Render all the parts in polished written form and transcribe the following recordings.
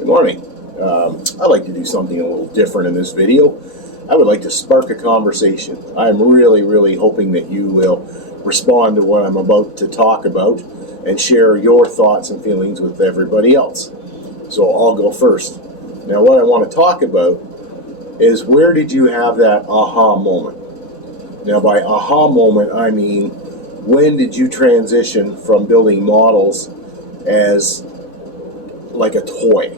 Good morning. I'd like to do something a little different in this video. I would like to spark a conversation. I'm really hoping that you will respond to what I'm about to talk about and share your thoughts and feelings with everybody else. So I'll go first. Now, what I want to talk about is, where did you have that aha moment? Now, by aha moment, I mean, when did you transition from building models as like a toy?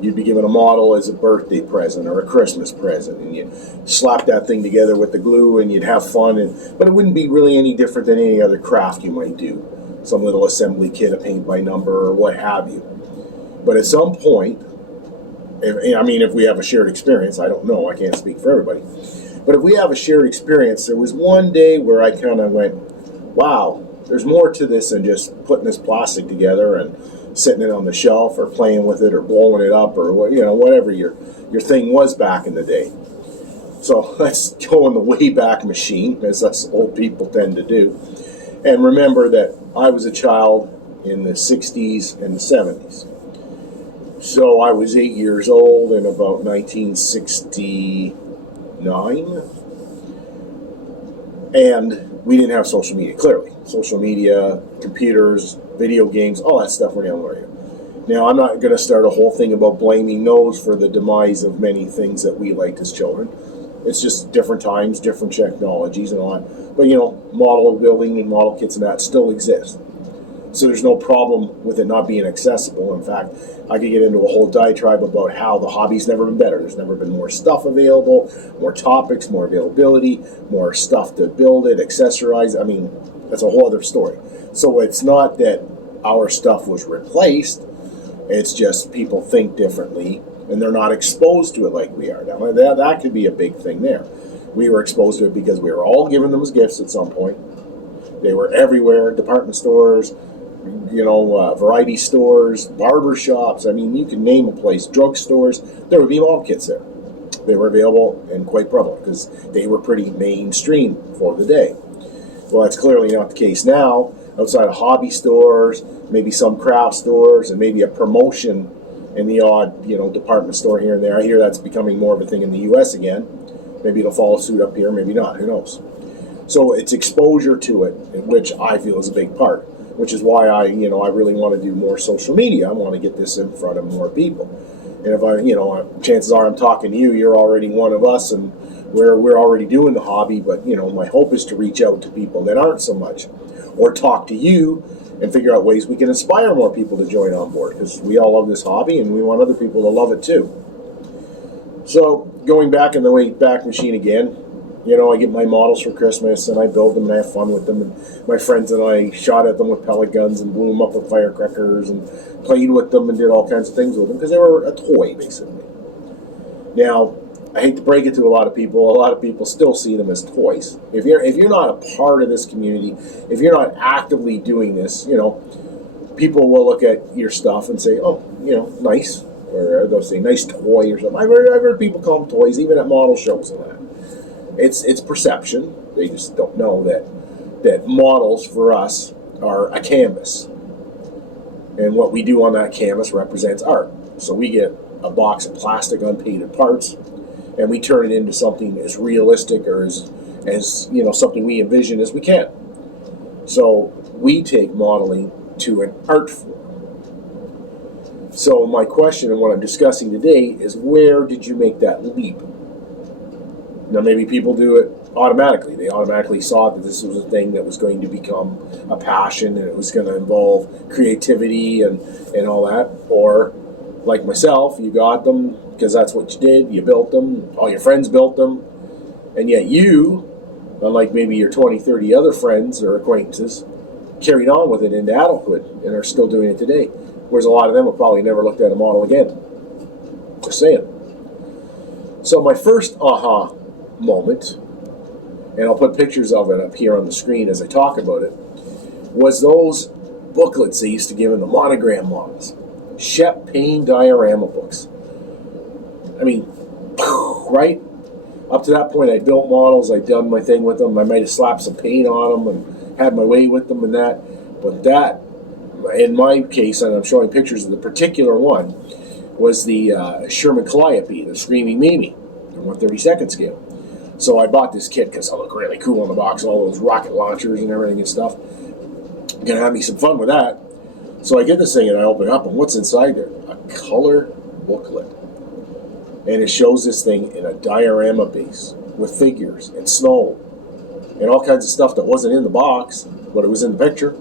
You'd be given a model as a birthday present or a Christmas present, and you'd slap that thing together with the glue and you'd have fun, but it wouldn't be really any different than any other craft you might do. Some little assembly kit, a paint by number, or what have you. But at some point, if we have a shared experience, I don't know, I can't speak for everybody, but if we have a shared experience, there was one day where I kind of went, wow, there's more to this than just putting this plastic together and sitting it on the shelf or playing with it or blowing it up or whatever your thing was back in the day. So let's go in the Wayback Machine, as us old people tend to do, and remember that I was a child in the 60s and the 70s. So I was 8 years old in about 1969, and we didn't have social media, clearly. Social media, computers, video games, all that stuff we're not learning. Now, I'm not going to start a whole thing about blaming those for the demise of many things that we liked as children. It's just different times, different technologies and all that. But, model building and model kits and that still exist. So there's no problem with it not being accessible. In fact, I could get into a whole diatribe about how the hobby's never been better. There's never been more stuff available, more topics, more availability, more stuff to build it, accessorize. That's a whole other story. So it's not that our stuff was replaced. It's just people think differently, and they're not exposed to it like we are. Now, that could be a big thing there. We were exposed to it because we were all given them as gifts at some point. They were everywhere, department stores, variety stores, barber shops. You can name a place, drugstores. There would be model kits there. They were available and quite prevalent because they were pretty mainstream for the day. Well, that's clearly not the case now. Outside of hobby stores, maybe some craft stores, and maybe a promotion in the odd, department store here and there. I hear that's becoming more of a thing in the U.S. again. Maybe it'll follow suit up here, maybe not. Who knows? So it's exposure to it, which I feel is a big part. Which is why I really want to do more social media. I want to get this in front of more people. And if chances are I'm talking to you, you're already one of us, and we're already doing the hobby. But my hope is to reach out to people that aren't so much, or talk to you and figure out ways we can inspire more people to join on board, because we all love this hobby and we want other people to love it too. So going back in the Wayback Machine again. I get my models for Christmas, and I build them, and I have fun with them. And my friends and I shot at them with pellet guns and blew them up with firecrackers and played with them and did all kinds of things with them because they were a toy, basically. Now, I hate to break it to a lot of people still see them as toys. If you're not a part of this community, if you're not actively doing this, people will look at your stuff and say, oh, nice. Or they'll say, nice toy or something. I've heard people call them toys, even at model shows and that. It's perception. They just don't know that models for us are a canvas. And what we do on that canvas represents art. So we get a box of plastic unpainted parts, and we turn it into something as realistic or as something we envision as we can. So we take modeling to an art form. So my question and what I'm discussing today is, where did you make that leap? Now, maybe people do it automatically. They automatically saw that this was a thing that was going to become a passion, and it was going to involve creativity and all that. Or, like myself, you got them because that's what you did. You built them. All your friends built them. And yet you, unlike maybe your 20, 30 other friends or acquaintances, carried on with it into adulthood and are still doing it today. Whereas a lot of them have probably never looked at a model again. Just saying. So my first aha moment, and I'll put pictures of it up here on the screen as I talk about it, was those booklets they used to give in the monogram models. Shep Payne diorama books. Right? Up to that point, I built models, I'd done my thing with them, I might have slapped some paint on them and had my way with them and that. But that, in my case, and I'm showing pictures of the particular one, was the Sherman Calliope, the Screaming Mimi, the 132nd scale. So I bought this kit because it looked really cool in the box, all those rocket launchers and everything and stuff. Gonna have me some fun with that. So I get this thing and I open it up, and what's inside there? A color booklet. And it shows this thing in a diorama base with figures and snow and all kinds of stuff that wasn't in the box, but it was in the picture.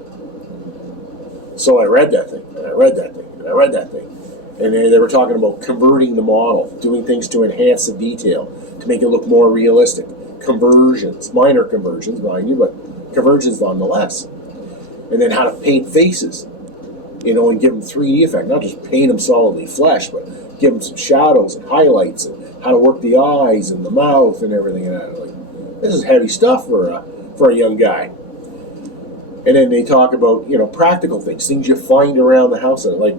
So I read that thing, and I read that thing, and I read that thing. And they were talking about converting the model, doing things to enhance the detail, to make it look more realistic. Conversions, minor conversions, mind you, but conversions nonetheless. And then how to paint faces, and give them 3D effect, not just paint them solidly flesh, but give them some shadows and highlights, and how to work the eyes and the mouth and everything. And I'm like, this is heavy stuff for a young guy. And then they talk about, practical things you find around the house. And like,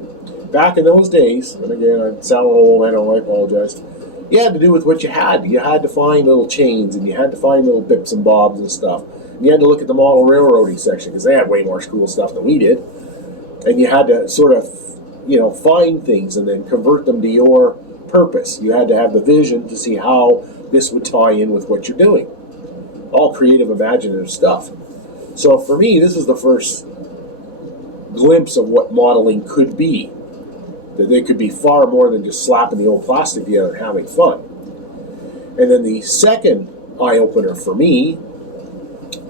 back in those days, and again, I sound old, I apologize, you had to do with what you had. You had to find little chains, and you had to find little bips and bobs and stuff. And you had to look at the model railroading section, because they had way more cool stuff than we did. And you had to sort of, find things and then convert them to your purpose. You had to have the vision to see how this would tie in with what you're doing. All creative, imaginative stuff. So for me, this is the first glimpse of what modeling could be. That they could be far more than just slapping the old plastic together and having fun. And then the second eye-opener for me,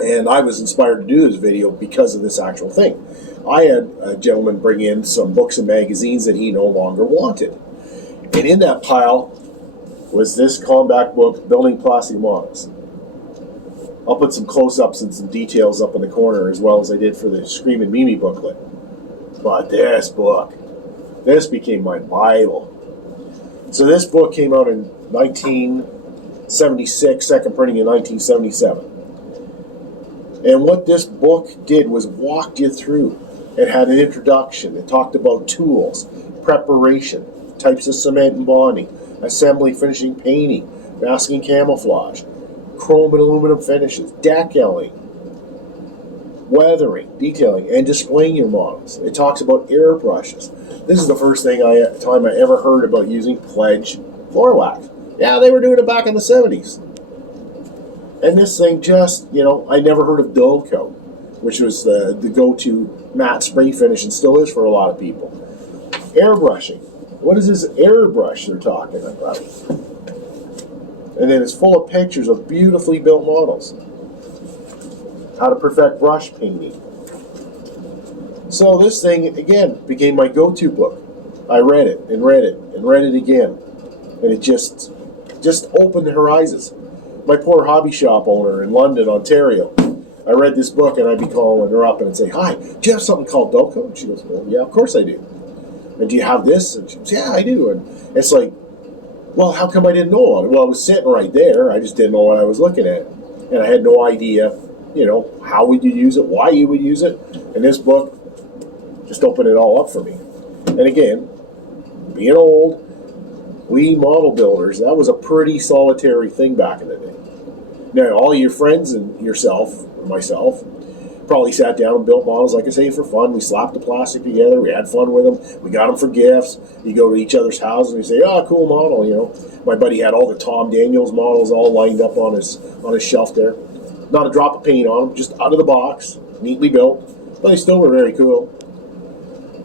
and I was inspired to do this video because of this actual thing. I had a gentleman bring in some books and magazines that he no longer wanted. And in that pile was this Comback book, Building Plastic Models. I'll put some close-ups and some details up in the corner, as well as I did for the Screaming Mimi booklet. But this book, this became my Bible. So this book came out in 1976, second printing in 1977. And what this book did was walk you through. It had an introduction. It talked about tools, preparation, types of cement and bonding, assembly, finishing, painting, masking, camouflage, chrome and aluminum finishes, decaling, weathering, detailing, and displaying your models. It talks about airbrushes. This is the first time I ever heard about using Pledge floor wax. Yeah, they were doing it back in the 70s. And this thing just, I never heard of Dull Coat, which was the go-to matte spray finish and still is for a lot of people. Airbrushing. What is this airbrush they're talking about? And then it's full of pictures of beautifully built models. How to perfect brush painting. So this thing, again, became my go-to book. I read it and read it and read it again. And it just opened the horizons. My poor hobby shop owner in London, Ontario, I read this book and I'd be calling her up and I'd say, "Hi, do you have something called Dull Coat?" And she goes, "Well, yeah, of course I do." "And do you have this?" And she goes, "Yeah, I do." And it's like, well, how come I didn't know about it? Well, it was sitting right there. I just didn't know what I was looking at. And I had no idea, how would you use it, why you would use it. And this book just opened it all up for me. And again, being old, we model builders, that was a pretty solitary thing back in the day. Now, all your friends and yourself, or myself, probably sat down and built models, like I say, for fun. We slapped the plastic together. We had fun with them. We got them for gifts. You go to each other's houses and you say, "Oh, cool model." My buddy had all the Tom Daniels models all lined up on his shelf there. Not a drop of paint on them, just out of the box, neatly built. But they still were very cool.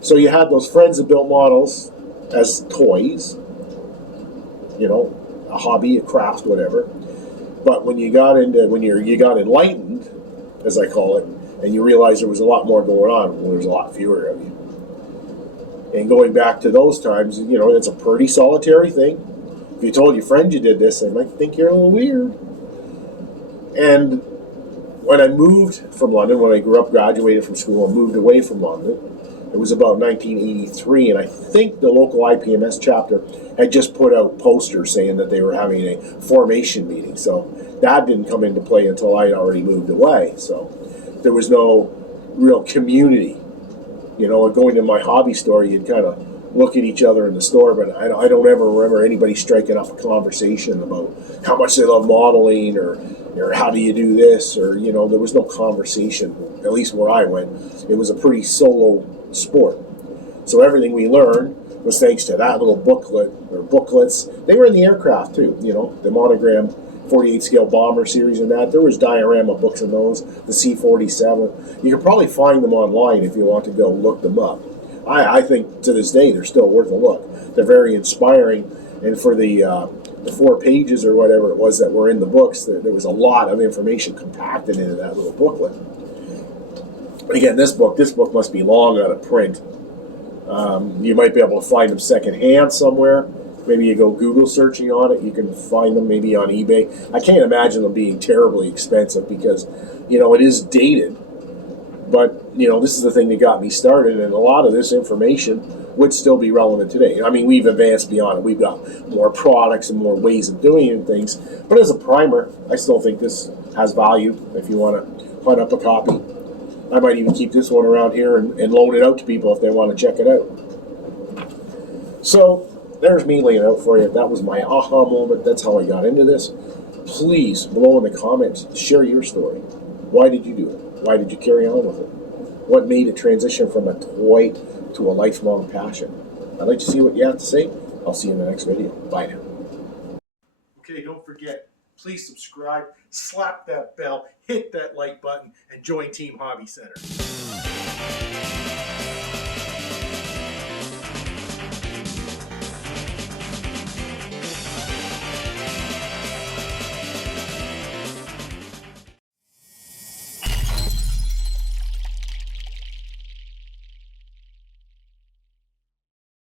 So you had those friends that built models as toys, a hobby, a craft, whatever. But when you got enlightened, as I call it, and you realize there was a lot more going on, well, there's a lot fewer of you. And going back to those times, it's a pretty solitary thing. If you told your friends you did this, they might think you're a little weird. And when I moved from London, when I grew up, graduated from school, and moved away from London, it was about 1983, and I think the local IPMS chapter had just put out posters saying that they were having a formation meeting. So that didn't come into play until I had already moved away. So there was no real community. Going to my hobby store, you'd kind of look at each other in the store, but I don't ever remember anybody striking up a conversation about how much they love modeling or how do you do this, or there was no conversation. At least where I went, it was a pretty solo sport. So everything we learned was thanks to that little booklet or booklets. They were in the aircraft too, you know, the Monogram 48 scale bomber series and that. There was diorama books in those, the C-47. You can probably find them online if you want to go look them up. I think to this day they're still worth a look. They're very inspiring, and for the 4 pages or whatever it was that were in the books, there was a lot of information compacted into that little booklet. Again, this book must be long out of print. You might be able to find them secondhand somewhere. Maybe you go Google searching on it. You can find them maybe on eBay. I can't imagine them being terribly expensive because, you know, it is dated. But, you know, this is the thing that got me started, and a lot of this information would still be relevant today. I mean, we've advanced beyond it. We've got more products and more ways of doing things. But as a primer, I still think this has value if you want to hunt up a copy. I might even keep this one around here and loan it out to people if they want to check it out. So there's me laying out for you. That was my aha moment. That's how I got into this. Please, below in the comments, share your story. Why did you do it? Why did you carry on with it? What made it transition from a toy to a lifelong passion? I'd like to see what you have to say. I'll see you in the next video. Bye now. Okay, don't forget, please subscribe, slap that bell, hit that like button, and join Team Hobby Center.